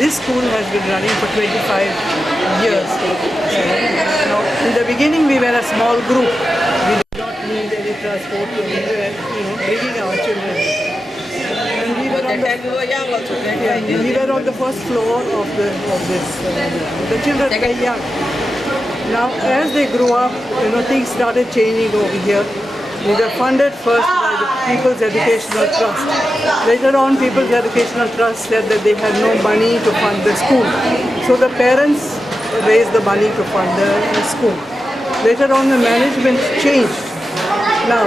this school has been running for 25 years. Now, in the beginning, we were a small group. We did not need any transport. We were, bringing our children. And we were But that time we were young also, 25 years. we were on the first floor of this. The children were young. Now, as they grew up, things started changing over here. We were funded first by the People's Educational Trust. Later on, People's Educational Trust said that they had no money to fund the school. So the parents raised the money to fund the school. Later on, the management changed. Now,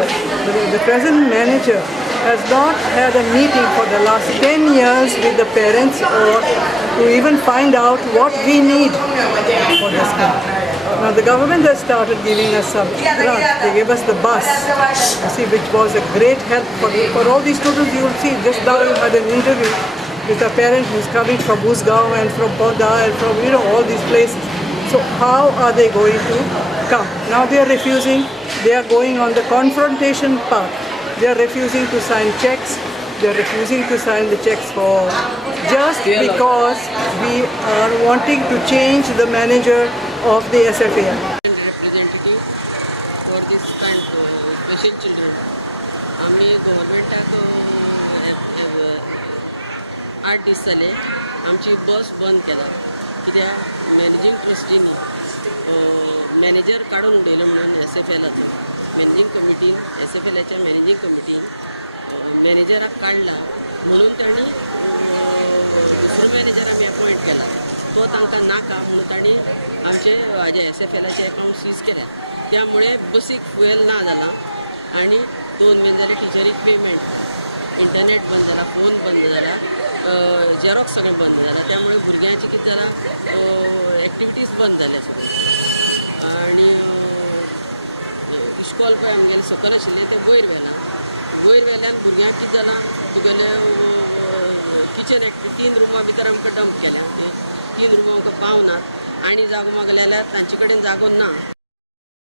the present manager has not had a meeting for the last 10 years with the parents or to even find out what we need for the school. Now the government has started giving us some grants. They gave us the bus, which was a great help for all these students. You will see, just now I had an interview with a parent who's coming from Usgaon and from Ponda and from all these places. So how are they going to come? Now they are refusing. They are going on the confrontation path. They are refusing to sign checks. They are refusing to sign the checks for just because we are wanting to change the manager of the SFAL. Representative for this kind of special children. आम्ही गव्हर्मेंटाक 8 दीस जाले आमची बस बंद केला कित्याक managing ट्रस्टीनी manager काडून उडयलो म्हणून SFLाचो मॅनेजींग कमिटीन SFLाच्या मॅनेजींग कमिटीन मॅनेजराक काडला म्हणून तांणी दुसरो मॅनेजर आमी अपॉयंट केला तो तांकां नाका म्हणून तांणी आमचे हाजे SFLाचे अकाउंट सीज केल्या त्यामुळे बसीक फुएल ना जाला आनी 2 म्हयने जाले टिचरीक पेमेंट ना इंटरनेट बंद जाला फोन बंद जाला झेरॉक्स सगळें बंद जाला त्यामुळे भुरग्यांची कितें जाला एक्टिविटीज बंद जाल्या सगळ्यो आनी इश्कॉल पळय आमगेलें सकयल आशिल्लें तें वयर व्हेल्यान भुरग्यांक कितें जालां तुगेलें किचन 3 रुमां भितर आमकां डंप केल्या 3 रुमां आमकां पावनात आनी जागो मागलेल्यार तांचे कडेन जागो ना